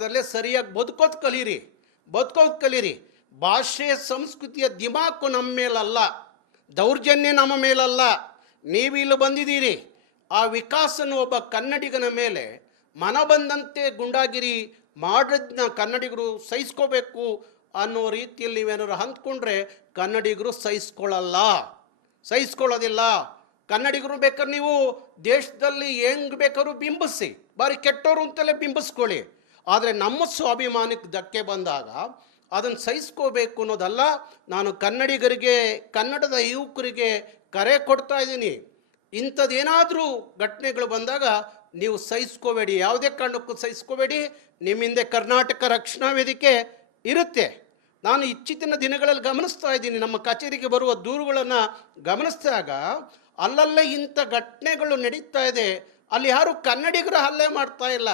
ಕರ್ನಾಟಕದಲ್ಲೇ ಸರಿಯಾಗಿ ಬದುಕೋದು ಕಲೀರಿ. ಭಾಷೆ ಸಂಸ್ಕೃತಿಯ ದಿಮಾಕು ನಮ್ಮ ಮೇಲಲ್ಲ, ದೌರ್ಜನ್ಯ ನಮ್ಮ ಮೇಲಲ್ಲ. ನೀವು ಇಲ್ಲಿ ಬಂದಿದ್ದೀರಿ, ಆ ವಿಕಾಸನ ಒಬ್ಬ ಕನ್ನಡಿಗನ ಮೇಲೆ ಮನ ಬಂದಂತೆ ಗುಂಡಾಗಿರಿ ಮಾಡೋದನ್ನ ಕನ್ನಡಿಗರು ಸಹಿಸ್ಕೋಬೇಕು ಅನ್ನೋ ರೀತಿಯಲ್ಲಿ ನೀವೇನಾದ್ರು ಅಂದ್ಕೊಂಡ್ರೆ ಕನ್ನಡಿಗರು ಸಹಿಸ್ಕೊಳ್ಳೋದಿಲ್ಲ. ಕನ್ನಡಿಗರು ಬೇಕಾದ್ರೆ ನೀವು ದೇಶದಲ್ಲಿ ಹೆಂಗೆ ಬೇಕಾದ್ರೂ ಬಿಂಬಿಸಿ, ಬಾರಿ ಕೆಟ್ಟವರು ಅಂತಲೇ ಬಿಂಬಿಸ್ಕೊಳ್ಳಿ. ಆದರೆ ನಮ್ಮ ಸ್ವಾಭಿಮಾನಕ್ಕೆ ಧಕ್ಕೆ ಬಂದಾಗ ಅದನ್ನು ಸಹಿಸ್ಕೋಬೇಕು ಅನ್ನೋದಲ್ಲ. ನಾನು ಕನ್ನಡಿಗರಿಗೆ, ಕನ್ನಡದ ಯುವಕರಿಗೆ ಕರೆ ಕೊಡ್ತಾ ಇದ್ದೀನಿ, ಇಂಥದ್ದೇನಾದರೂ ಘಟನೆಗಳು ಬಂದಾಗ ನೀವು ಸಹಿಸ್ಕೋಬೇಡಿ, ಯಾವುದೇ ಕಾರಣಕ್ಕೂ ಸಹಿಸ್ಕೋಬೇಡಿ. ನಿಮ್ಮಿಂದ ಕರ್ನಾಟಕ ರಕ್ಷಣಾ ವೇದಿಕೆ ಇರುತ್ತೆ. ನಾನು ಇತ್ತೀಚಿನ ದಿನಗಳಲ್ಲಿ ಗಮನಿಸ್ತಾ ಇದ್ದೀನಿ, ನಮ್ಮ ಕಚೇರಿಗೆ ಬರುವ ದೂರುಗಳನ್ನು ಗಮನಿಸಿದಾಗ ಅಲ್ಲಲ್ಲೇ ಇಂಥ ಘಟನೆಗಳು ನಡೀತಾ ಇದೆ. ಅಲ್ಲಿ ಯಾರು ಕನ್ನಡಿಗರು ಹಲ್ಲೆ ಮಾಡ್ತಾ ಇಲ್ಲ.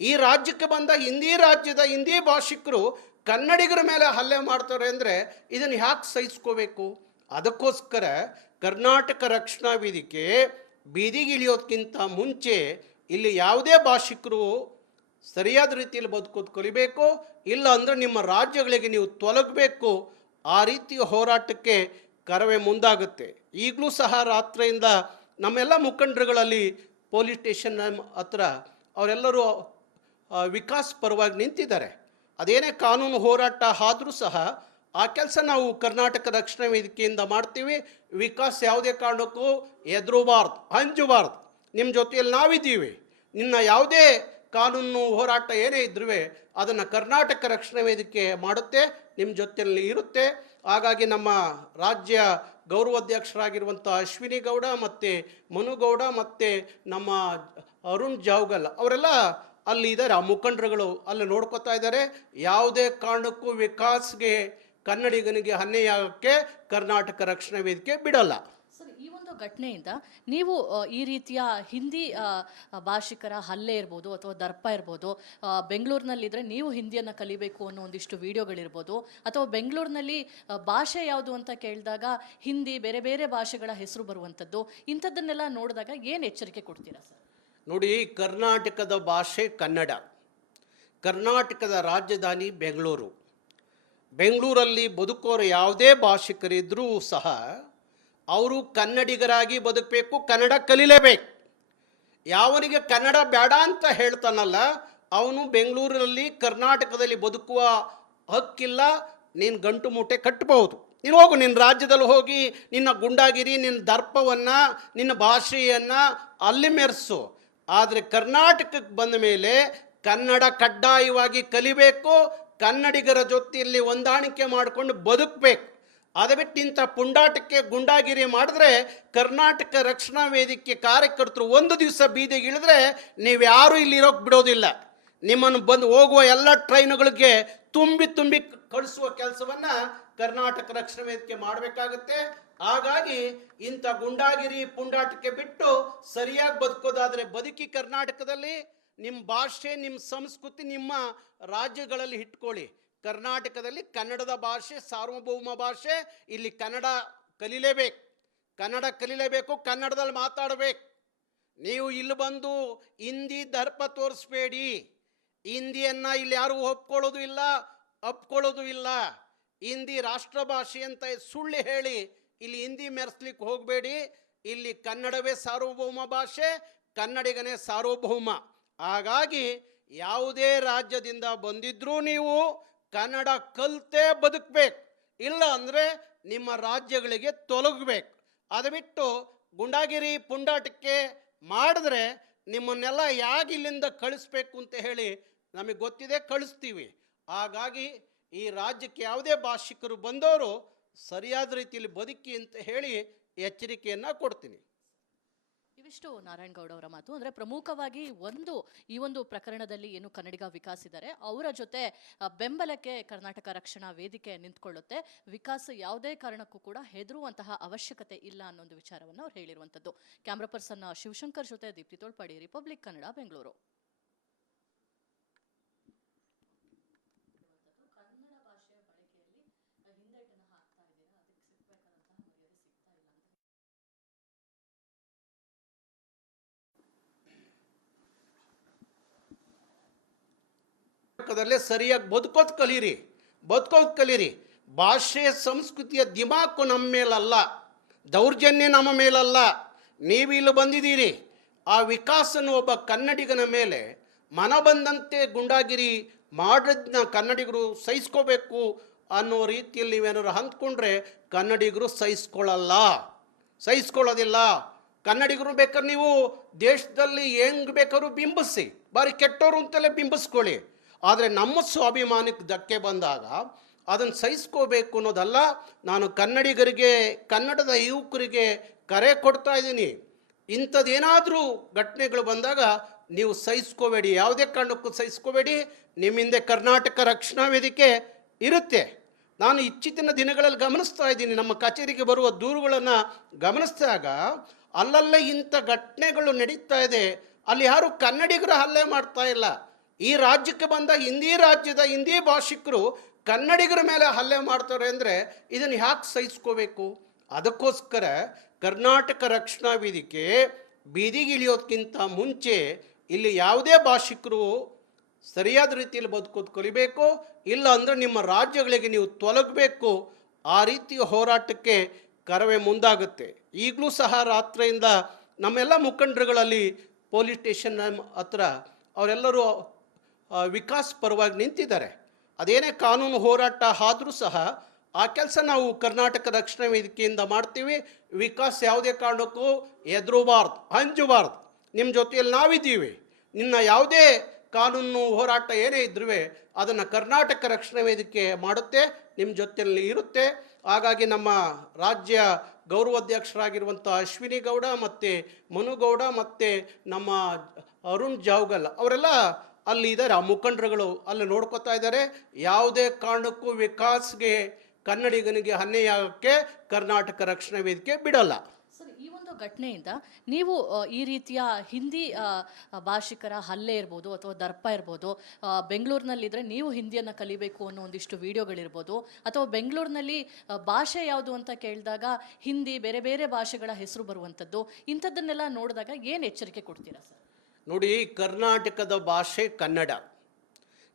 ಈ ರಾಜ್ಯಕ್ಕೆ ಬಂದ ರಾಜ್ಯದ ಹಿಂದಿ ಭಾಷಿಕರು ಕನ್ನಡಿಗರ ಮೇಲೆ ಹಲ್ಲೆ ಮಾಡ್ತಾರೆ ಅಂದರೆ ಇದನ್ನು ಯಾಕೆ ಸಹಿಸ್ಕೋಬೇಕು? ಅದಕ್ಕೋಸ್ಕರ ಕರ್ನಾಟಕ ರಕ್ಷಣಾ ವೇದಿಕೆ ಬೀದಿಗಿಳಿಯೋದಕ್ಕಿಂತ ಮುಂಚೆ ಇಲ್ಲಿ ಯಾವುದೇ ಭಾಷಿಕರು ಸರಿಯಾದ ರೀತಿಯಲ್ಲಿ ಬದುಕೋದು ಕಲಿಬೇಕು, ಇಲ್ಲ ಅಂದರೆ ನಿಮ್ಮ ರಾಜ್ಯಗಳಿಗೆ ನೀವು ತೊಲಗಬೇಕು. ಆ ರೀತಿಯ ಹೋರಾಟಕ್ಕೆ ಕರವೇ ಮುಂದಾಗುತ್ತೆ. ಈಗಲೂ ಸಹ ರಾತ್ರಿಯಿಂದ ನಮ್ಮೆಲ್ಲ ಮುಖಂಡರುಗಳಲ್ಲಿ ಪೊಲೀಸ್ ಸ್ಟೇಷನ್ ಹತ್ರ ಅವರೆಲ್ಲರೂ ವಿಕಾಸ್ ಪರವಾಗಿ ನಿಂತಿದ್ದಾರೆ. ಅದೇನೇ ಕಾನೂನು ಹೋರಾಟ ಆದರೂ ಸಹ ಆ ಕೆಲಸ ನಾವು ಕರ್ನಾಟಕ ರಕ್ಷಣಾ ವೇದಿಕೆಯಿಂದ ಮಾಡ್ತೀವಿ. ವಿಕಾಸ್ ಯಾವುದೇ ಕಾರಣಕ್ಕೂ ಹೆದರಬಾರ್ದು, ಅಂಜಬಾರ್ದು. ನಿಮ್ಮ ಜೊತೆಯಲ್ಲಿ ನಾವಿದ್ದೀವಿ. ನಿನ್ನ ಯಾವುದೇ ಕಾನೂನು ಹೋರಾಟ ಏನೇ ಇದ್ರೂ ಅದನ್ನು ಕರ್ನಾಟಕ ರಕ್ಷಣಾ ವೇದಿಕೆ ಮಾಡುತ್ತೆ, ನಿಮ್ಮ ಜೊತೆಯಲ್ಲಿ ಇರುತ್ತೆ. ಹಾಗಾಗಿ ನಮ್ಮ ರಾಜ್ಯ ಗೌರವಾಧ್ಯಕ್ಷರಾಗಿರುವಂಥ ಅಶ್ವಿನಿ ಗೌಡ ಮತ್ತು ಮನುಗೌಡ ಮತ್ತು ನಮ್ಮ ಅರುಣ್ ಜಾವ್ಗಲ್ ಅವರೆಲ್ಲ ಅಲ್ಲಿ ಇದ್ದಾರೆ. ಆ ಮುಖಂಡರುಗಳು ಅಲ್ಲಿ ನೋಡ್ಕೋತಾ ಇದ್ದಾರೆ. ಯಾವುದೇ ಕಾರಣಕ್ಕೂ ವಿಕಾಸ್ಗೆ, ಕನ್ನಡಿಗನಿಗೆ ಅನ್ಯಾಯ ಆಗೋಕ್ಕೆ ಕರ್ನಾಟಕ ರಕ್ಷಣಾ ವೇದಿಕೆ ಬಿಡಲ್ಲ. ಸರ್, ಈ ಒಂದು ಘಟನೆಯಿಂದ ನೀವು ಈ ರೀತಿಯ ಹಿಂದಿ ಭಾಷಿಕರ ಹಲ್ಲೆ ಇರ್ಬೋದು ಅಥವಾ ದರ್ಪ ಇರ್ಬೋದು, ಬೆಂಗಳೂರಿನಲ್ಲಿದ್ದರೆ ನೀವು ಹಿಂದಿಯನ್ನು ಕಲಿಬೇಕು ಅನ್ನೋ ಒಂದಿಷ್ಟು ವಿಡಿಯೋಗಳಿರ್ಬೋದು, ಅಥವಾ ಬೆಂಗಳೂರಿನಲ್ಲಿ ಭಾಷೆ ಯಾವುದು ಅಂತ ಕೇಳಿದಾಗ ಹಿಂದಿ, ಬೇರೆ ಬೇರೆ ಭಾಷೆಗಳ ಹೆಸರು ಬರುವಂಥದ್ದು, ಇಂಥದ್ದನ್ನೆಲ್ಲ ನೋಡಿದಾಗ ಏನು ಎಚ್ಚರಿಕೆ ಕೊಡ್ತೀರಾ ಸರ್? ನೋಡಿ, ಕರ್ನಾಟಕದ ಭಾಷೆ ಕನ್ನಡ. ಕರ್ನಾಟಕದ ರಾಜಧಾನಿ ಬೆಂಗಳೂರಲ್ಲಿ ಬದುಕೋರು ಯಾವುದೇ ಭಾಷಿಕರಿದ್ದರೂ ಸಹ ಅವರು ಕನ್ನಡಿಗರಾಗಿ ಬದುಕಬೇಕು, ಕನ್ನಡ ಕಲಿಲೇಬೇಕು. ಯಾವನಿಗೆ ಕನ್ನಡ ಬೇಡ ಅಂತ ಹೇಳ್ತಾನಲ್ಲ ಅವನು ಬೆಂಗಳೂರಲ್ಲಿ, ಕರ್ನಾಟಕದಲ್ಲಿ ಬದುಕುವ ಹಕ್ಕಿಲ್ಲ. ನೀನು ಗಂಟು ಮೂಟೆ ಕಟ್ಟಬಹುದು. ನೀನು ಹೋಗು, ನಿನ್ನ ರಾಜ್ಯದಲ್ಲಿ ಹೋಗಿ ನಿನ್ನ ಗುಂಡಾಗಿರಿ, ನಿನ್ನ ದರ್ಪವನ್ನು, ನಿನ್ನ ಭಾಷೆಯನ್ನು ಅಲ್ಲಿ ಮೆರೆಸು. ಆದರೆ ಕರ್ನಾಟಕಕ್ಕೆ ಬಂದ ಮೇಲೆ ಕನ್ನಡ ಕಡ್ಡಾಯವಾಗಿ ಕಲಿಬೇಕು, ಕನ್ನಡಿಗರ ಜೊತೆಯಲ್ಲಿ ಹೊಂದಾಣಿಕೆ ಮಾಡಿಕೊಂಡು ಬದುಕಬೇಕು. ಅದು ಬಿಟ್ಟು ಇಂಥ ಪುಂಡಾಟಕ್ಕೆ ಗುಂಡಾಗಿರಿ ಮಾಡಿದ್ರೆ ಕರ್ನಾಟಕ ರಕ್ಷಣಾ ವೇದಿಕೆ ಕಾರ್ಯಕರ್ತರು ಒಂದು ದಿವಸ ಬೀದಿಗೆ ಇಳಿದ್ರೆ ನೀವು ಯಾರೂ ಇಲ್ಲಿರೋಕ್ಕೆ ಬಿಡೋದಿಲ್ಲ. ನಿಮ್ಮನ್ನು ಬಂದು ಹೋಗುವ ಎಲ್ಲ ಟ್ರೈನುಗಳಿಗೆ ತುಂಬಿ ಕಳಿಸುವ ಕೆಲಸವನ್ನು ಕರ್ನಾಟಕ ರಕ್ಷಣಾ ವೇದಿಕೆ ಮಾಡಬೇಕಾಗುತ್ತೆ. ಹಾಗಾಗಿ ಇಂಥ ಗುಂಡಾಗಿರಿ ಪುಂಡಾಟಕ್ಕೆ ಬಿಟ್ಟು ಸರಿಯಾಗಿ ಬದುಕೋದಾದರೆ ಬದುಕಿ. ಕರ್ನಾಟಕದಲ್ಲಿ ನಿಮ್ಮ ಭಾಷೆ, ನಿಮ್ಮ ಸಂಸ್ಕೃತಿ ನಿಮ್ಮ ರಾಜ್ಯಗಳಲ್ಲಿ ಇಟ್ಕೊಳ್ಳಿ. ಕರ್ನಾಟಕದಲ್ಲಿ ಕನ್ನಡದ ಭಾಷೆ ಸಾರ್ವಭೌಮ ಭಾಷೆ. ಇಲ್ಲಿ ಕನ್ನಡ ಕಲಿಲೇಬೇಕು, ಕನ್ನಡದಲ್ಲಿ ಮಾತಾಡಬೇಕು. ನೀವು ಇಲ್ಲಿ ಬಂದು ಹಿಂದಿ ದರ್ಪ ತೋರಿಸ್ಬೇಡಿ. ಹಿಂದಿಯನ್ನು ಇಲ್ಲಿ ಯಾರೂ ಅಪ್ಕೊಳ್ಳೋದು ಇಲ್ಲ. ಹಿಂದಿ ರಾಷ್ಟ್ರ ಭಾಷೆ ಅಂತ ಸುಳ್ಳು ಹೇಳಿ ಇಲ್ಲಿ ಹಿಂದಿ ಮೆರೆಸ್ಲಿಕ್ಕೆ ಹೋಗಬೇಡಿ. ಇಲ್ಲಿ ಕನ್ನಡವೇ ಸಾರ್ವಭೌಮ ಭಾಷೆ, ಕನ್ನಡಿಗನೇ ಸಾರ್ವಭೌಮ. ಹಾಗಾಗಿ ಯಾವುದೇ ರಾಜ್ಯದಿಂದ ಬಂದಿದ್ರೂ ನೀವು ಕನ್ನಡ ಕಲಿತೇ ಬದುಕಬೇಕು, ಇಲ್ಲ ಅಂದರೆ ನಿಮ್ಮ ರಾಜ್ಯಗಳಿಗೆ ತೊಲಗಬೇಕು. ಅದು ಬಿಟ್ಟು ಗುಂಡಾಗಿರಿ ಪುಂಡಾಟಕ್ಕೆ ಮಾಡಿದ್ರೆ ನಿಮ್ಮನ್ನೆಲ್ಲ ಯಾಕೆ ಇಲ್ಲಿಂದ ಕಳಿಸ್ಬೇಕು ಅಂತ ಹೇಳಿ ನಮಗೆ ಗೊತ್ತಿದೆ, ಕಳಿಸ್ತೀವಿ. ಹಾಗಾಗಿ ಈ ರಾಜ್ಯಕ್ಕೆ ಯಾವುದೇ ಭಾಷಿಕರು ಬಂದವರು ಸರಿಯಾದ ರೀತಿಯಲ್ಲಿ ಬದುಕಿ ಅಂತ ಹೇಳಿ ಎಚ್ಚರಿಕೆಯನ್ನು ಕೊಡ್ತೀನಿ. ಇವಿಷ್ಟು ನಾರಾಯಣಗೌಡ ಅವರ ಮಾತು. ಅಂದರೆ ಪ್ರಮುಖವಾಗಿ ಈ ಒಂದು ಪ್ರಕರಣದಲ್ಲಿ ಏನು ಕನ್ನಡಿಗ ವಿಕಾಸ್ ಇದ್ದಾರೆ ಅವರ ಜೊತೆ ಬೆಂಬಲಕ್ಕೆ ಕರ್ನಾಟಕ ರಕ್ಷಣಾ ವೇದಿಕೆ ನಿಂತ್ಕೊಳ್ಳುತ್ತೆ. ವಿಕಾಸ್ ಯಾವುದೇ ಕಾರಣಕ್ಕೂ ಕೂಡ ಹೆದರುವಂತಹ ಅವಶ್ಯಕತೆ ಇಲ್ಲ ಅನ್ನೊಂದು ವಿಚಾರವನ್ನು ಅವ್ರು ಹೇಳಿರುವಂಥದ್ದು. ಕ್ಯಾಮ್ರಾ ಪರ್ಸನ್ ಶಿವಶಂಕರ್ ಜೊತೆ ದೀಪ್ತಿ ತೋಳ್ಪಾಡಿ, ರಿಪಬ್ಲಿಕ್ ಕನ್ನಡ, ಬೆಂಗಳೂರು. ಕರ್ನಾಟಕದಲ್ಲೇ ಸರಿಯಾಗಿ ಬದುಕೋದು ಕಲೀರಿ. ಭಾಷೆ ಸಂಸ್ಕೃತಿಯ ದಿಮಾಕು ನಮ್ಮ ಮೇಲಲ್ಲ, ದೌರ್ಜನ್ಯ ನಮ್ಮ ಮೇಲಲ್ಲ. ನೀವು ಇಲ್ಲಿ ಬಂದಿದ್ದೀರಿ, ಆ ವಿಕಾಸನ ಒಬ್ಬ ಕನ್ನಡಿಗನ ಮೇಲೆ ಮನ ಬಂದಂತೆ ಗುಂಡಾಗಿರಿ ಮಾಡೋದನ್ನ ಕನ್ನಡಿಗರು ಸಹಿಸ್ಕೋಬೇಕು ಅನ್ನೋ ರೀತಿಯಲ್ಲಿ ನೀವೇನಾದ್ರು ಅಂದ್ಕೊಂಡ್ರೆ ಕನ್ನಡಿಗರು ಸಹಿಸ್ಕೊಳ್ಳೋದಿಲ್ಲ. ಕನ್ನಡಿಗರು ಬೇಕಾದ್ರೆ ನೀವು ದೇಶದಲ್ಲಿ ಹೆಂಗೆ ಬೇಕಾದ್ರೂ ಬಿಂಬಿಸಿ, ಬಾರಿ ಕೆಟ್ಟವರು ಅಂತಲೇ ಬಿಂಬಿಸ್ಕೊಳ್ಳಿ. ಆದರೆ ನಮ್ಮ ಸ್ವಾಭಿಮಾನಕ್ಕೆ ಧಕ್ಕೆ ಬಂದಾಗ ಅದನ್ನು ಸಹಿಸ್ಕೋಬೇಕು ಅನ್ನೋದಲ್ಲ. ನಾನು ಕನ್ನಡಿಗರಿಗೆ, ಕನ್ನಡದ ಯುವಕರಿಗೆ ಕರೆ ಕೊಡ್ತಾ ಇದ್ದೀನಿ, ಇಂಥದ್ದೇನಾದರೂ ಘಟನೆಗಳು ಬಂದಾಗ ನೀವು ಸಹಿಸ್ಕೋಬೇಡಿ, ಯಾವುದೇ ಕಾರಣಕ್ಕೂ ಸಹಿಸ್ಕೋಬೇಡಿ. ನಿಮ್ಮಿಂದ ಕರ್ನಾಟಕ ರಕ್ಷಣಾ ವೇದಿಕೆ ಇರುತ್ತೆ. ನಾನು ಇತ್ತೀಚಿನ ದಿನಗಳಲ್ಲಿ ಗಮನಿಸ್ತಾ ಇದ್ದೀನಿ, ನಮ್ಮ ಕಚೇರಿಗೆ ಬರುವ ದೂರುಗಳನ್ನು ಗಮನಿಸಿದಾಗ ಅಲ್ಲಲ್ಲೇ ಇಂಥ ಘಟನೆಗಳು ನಡೀತಾ ಇದೆ. ಅಲ್ಲಿ ಯಾರು ಕನ್ನಡಿಗರು ಹಲ್ಲೆ ಮಾಡ್ತಾ ಇಲ್ಲ. ಈ ರಾಜ್ಯಕ್ಕೆ ಬಂದ ರಾಜ್ಯದ ಹಿಂದಿ ಭಾಷಿಕರು ಕನ್ನಡಿಗರ ಮೇಲೆ ಹಲ್ಲೆ ಮಾಡ್ತಾರೆ ಅಂದರೆ ಇದನ್ನು ಯಾಕೆ ಸಹಿಸ್ಕೋಬೇಕು? ಅದಕ್ಕೋಸ್ಕರ ಕರ್ನಾಟಕ ರಕ್ಷಣಾ ವೇದಿಕೆ ಬೀದಿಗಿಳಿಯೋದಕ್ಕಿಂತ ಮುಂಚೆ ಇಲ್ಲಿ ಯಾವುದೇ ಭಾಷಿಕರು ಸರಿಯಾದ ರೀತಿಯಲ್ಲಿ ಬದುಕೋದು ಕಲಿಬೇಕು, ಇಲ್ಲ ಅಂದರೆ ನಿಮ್ಮ ರಾಜ್ಯಗಳಿಗೆ ನೀವು ತೊಲಗಬೇಕು. ಆ ರೀತಿಯ ಹೋರಾಟಕ್ಕೆ ಕರವೇ ಮುಂದಾಗುತ್ತೆ. ಈಗಲೂ ಸಹ ರಾತ್ರಿಯಿಂದ ನಮ್ಮೆಲ್ಲ ಮುಖಂಡರುಗಳಲ್ಲಿ ಪೊಲೀಸ್ ಸ್ಟೇಷನ್ ಹತ್ರ ಅವರೆಲ್ಲರೂ ವಿಕಾಸ್ ಪರವಾಗಿ ನಿಂತಿದ್ದಾರೆ. ಅದೇನೇ ಕಾನೂನು ಹೋರಾಟ ಆದರೂ ಸಹ ಆ ಕೆಲಸ ನಾವು ಕರ್ನಾಟಕ ರಕ್ಷಣಾ ವೇದಿಕೆಯಿಂದ ಮಾಡ್ತೀವಿ. ವಿಕಾಸ್ ಯಾವುದೇ ಕಾರಣಕ್ಕೂ ಎದುರಬಾರ್ದು, ಅಂಜಬಾರ್ದು. ನಿಮ್ಮ ಜೊತೆಯಲ್ಲಿ ನಾವಿದ್ದೀವಿ. ನಿನ್ನ ಯಾವುದೇ ಕಾನೂನು ಹೋರಾಟ ಏನೇ ಇದ್ರೂ ಅದನ್ನು ಕರ್ನಾಟಕ ರಕ್ಷಣಾ ವೇದಿಕೆ ಮಾಡುತ್ತೆ, ನಿಮ್ಮ ಜೊತೆಯಲ್ಲಿ ಇರುತ್ತೆ. ಹಾಗಾಗಿ ನಮ್ಮ ರಾಜ್ಯ ಗೌರವಾಧ್ಯಕ್ಷರಾಗಿರುವಂಥ ಅಶ್ವಿನಿ ಗೌಡ ಮತ್ತು ಮನುಗೌಡ ಮತ್ತು ನಮ್ಮ ಅರುಣ್ ಜಾವ್ಗಲ್ ಅವರೆಲ್ಲ ಅಲ್ಲಿ ಇದ್ದಾರೆ. ಆ ಮುಖಂಡರುಗಳು ಅಲ್ಲಿ ನೋಡ್ಕೋತಾ ಇದ್ದಾರೆ. ಯಾವುದೇ ಕಾರಣಕ್ಕೂ ವಿಕಾಸ್ಗೆ, ಕನ್ನಡಿಗನಿಗೆ ಅನ್ಯಾಯ ಆಗೋಕ್ಕೆ ಕರ್ನಾಟಕ ರಕ್ಷಣಾ ವೇದಿಕೆ ಬಿಡಲ್ಲ. ಸರ್, ಈ ಒಂದು ಘಟನೆಯಿಂದ ನೀವು ಈ ರೀತಿಯ ಹಿಂದಿ ಭಾಷಿಕರ ಹಲ್ಲೆ ಇರ್ಬೋದು ಅಥವಾ ದರ್ಪ ಇರ್ಬೋದು, ಬೆಂಗಳೂರಿನಲ್ಲಿದ್ದರೆ ನೀವು ಹಿಂದಿಯನ್ನು ಕಲಿಬೇಕು ಅನ್ನೋ ಒಂದಿಷ್ಟು ವಿಡಿಯೋಗಳಿರ್ಬೋದು, ಅಥವಾ ಬೆಂಗಳೂರಿನಲ್ಲಿ ಭಾಷೆ ಯಾವುದು ಅಂತ ಕೇಳಿದಾಗ ಹಿಂದಿ, ಬೇರೆ ಬೇರೆ ಭಾಷೆಗಳ ಹೆಸರು ಬರುವಂಥದ್ದು, ಇಂಥದ್ದನ್ನೆಲ್ಲ ನೋಡಿದಾಗ ಏನು ಎಚ್ಚರಿಕೆ ಕೊಡ್ತೀರಾ ಸರ್? ನೋಡಿ, ಕರ್ನಾಟಕದ ಭಾಷೆ ಕನ್ನಡ.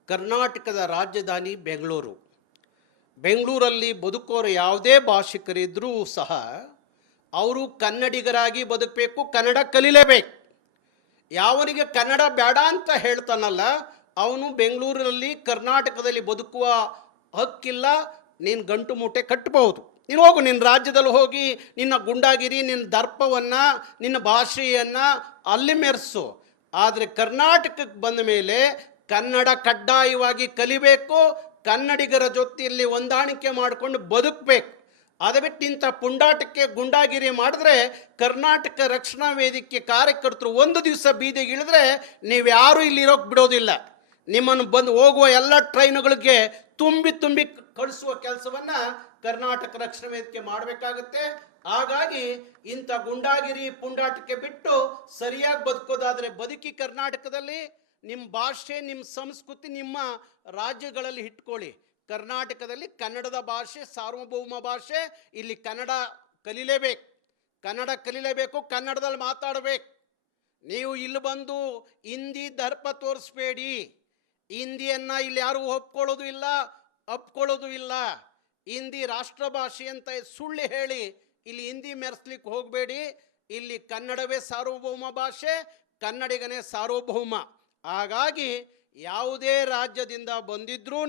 ಕರ್ನಾಟಕದ ರಾಜಧಾನಿ ಬೆಂಗಳೂರಲ್ಲಿ ಬದುಕೋರು ಯಾವುದೇ ಭಾಷಿಕರಿದ್ದರೂ ಸಹ ಅವರು ಕನ್ನಡಿಗರಾಗಿ ಬದುಕಬೇಕು, ಕನ್ನಡ ಕಲಿಲೇಬೇಕು. ಯಾವನಿಗೆ ಕನ್ನಡ ಬೇಡ ಅಂತ ಹೇಳ್ತಾನಲ್ಲ ಅವನು ಬೆಂಗಳೂರಲ್ಲಿ, ಕರ್ನಾಟಕದಲ್ಲಿ ಬದುಕುವ ಹಕ್ಕಿಲ್ಲ. ನೀನು ಗಂಟು ಮೂಟೆ ಕಟ್ಟಬಹುದು. ನೀನು ಹೋಗು, ನಿನ್ನ ರಾಜ್ಯದಲ್ಲಿ ಹೋಗಿ ನಿನ್ನ ಗುಂಡಾಗಿರಿ, ನಿನ್ನ ದರ್ಪವನ್ನು, ನಿನ್ನ ಭಾಷೆಯನ್ನು ಅಲ್ಲಿ ಮೆರೆಸು. ಆದರೆ ಕರ್ನಾಟಕಕ್ಕೆ ಬಂದ ಮೇಲೆ ಕನ್ನಡ ಕಡ್ಡಾಯವಾಗಿ ಕಲಿಬೇಕು, ಕನ್ನಡಿಗರ ಜೊತೆಯಲ್ಲಿ ಹೊಂದಾಣಿಕೆ ಮಾಡಿಕೊಂಡು ಬದುಕಬೇಕು. ಅದು ಬಿಟ್ಟು ಇಂಥ ಪುಂಡಾಟಕ್ಕೆ ಗುಂಡಾಗಿರಿ ಮಾಡಿದ್ರೆ ಕರ್ನಾಟಕ ರಕ್ಷಣಾ ವೇದಿಕೆ ಕಾರ್ಯಕರ್ತರು ಒಂದು ದಿವಸ ಬೀದಿಗೆ ಇಳಿದ್ರೆ ನೀವು ಯಾರೂ ಇಲ್ಲಿರೋಕ್ಕೆ ಬಿಡೋದಿಲ್ಲ. ನಿಮ್ಮನ್ನು ಬಂದು ಹೋಗುವ ಎಲ್ಲ ಟ್ರೈನುಗಳಿಗೆ ತುಂಬಿ ಕಳಿಸುವ ಕೆಲಸವನ್ನು ಕರ್ನಾಟಕ ರಕ್ಷಣಾ ವೇದಿಕೆ ಮಾಡಬೇಕಾಗುತ್ತೆ. ಹಾಗಾಗಿ ಇಂಥ ಗುಂಡಾಗಿರಿ ಪುಂಡಾಟಕ್ಕೆ ಬಿಟ್ಟು ಸರಿಯಾಗಿ ಬದುಕೋದಾದರೆ ಬದುಕಿ. ಕರ್ನಾಟಕದಲ್ಲಿ ನಿಮ್ಮ ಭಾಷೆ, ನಿಮ್ಮ ಸಂಸ್ಕೃತಿ ನಿಮ್ಮ ರಾಜ್ಯಗಳಲ್ಲಿ ಇಟ್ಕೊಳ್ಳಿ. ಕರ್ನಾಟಕದಲ್ಲಿ ಕನ್ನಡದ ಭಾಷೆ ಸಾರ್ವಭೌಮ ಭಾಷೆ. ಇಲ್ಲಿ ಕನ್ನಡ ಕಲಿಲೇಬೇಕು, ಕನ್ನಡದಲ್ಲಿ ಮಾತಾಡಬೇಕು. ನೀವು ಇಲ್ಲಿ ಬಂದು ಹಿಂದಿ ದರ್ಪ ತೋರಿಸ್ಬೇಡಿ. ಹಿಂದಿಯನ್ನು ಇಲ್ಲಿ ಯಾರೂ ಅಪ್ಕೊಳ್ಳೋದು ಇಲ್ಲ. ಹಿಂದಿ ರಾಷ್ಟ್ರ ಭಾಷೆ ಅಂತ ಸುಳ್ಳು ಹೇಳಿ ಇಲ್ಲಿ ಹಿಂದಿ ಮೆರೆಸ್ಲಿಕ್ಕೆ ಹೋಗಬೇಡಿ. ಇಲ್ಲಿ ಕನ್ನಡವೇ ಸಾರ್ವಭೌಮ ಭಾಷೆ, ಕನ್ನಡಿಗನೇ ಸಾರ್ವಭೌಮ. ಹಾಗಾಗಿ ಯಾವುದೇ ರಾಜ್ಯದಿಂದ ಬಂದಿದ್ರೂ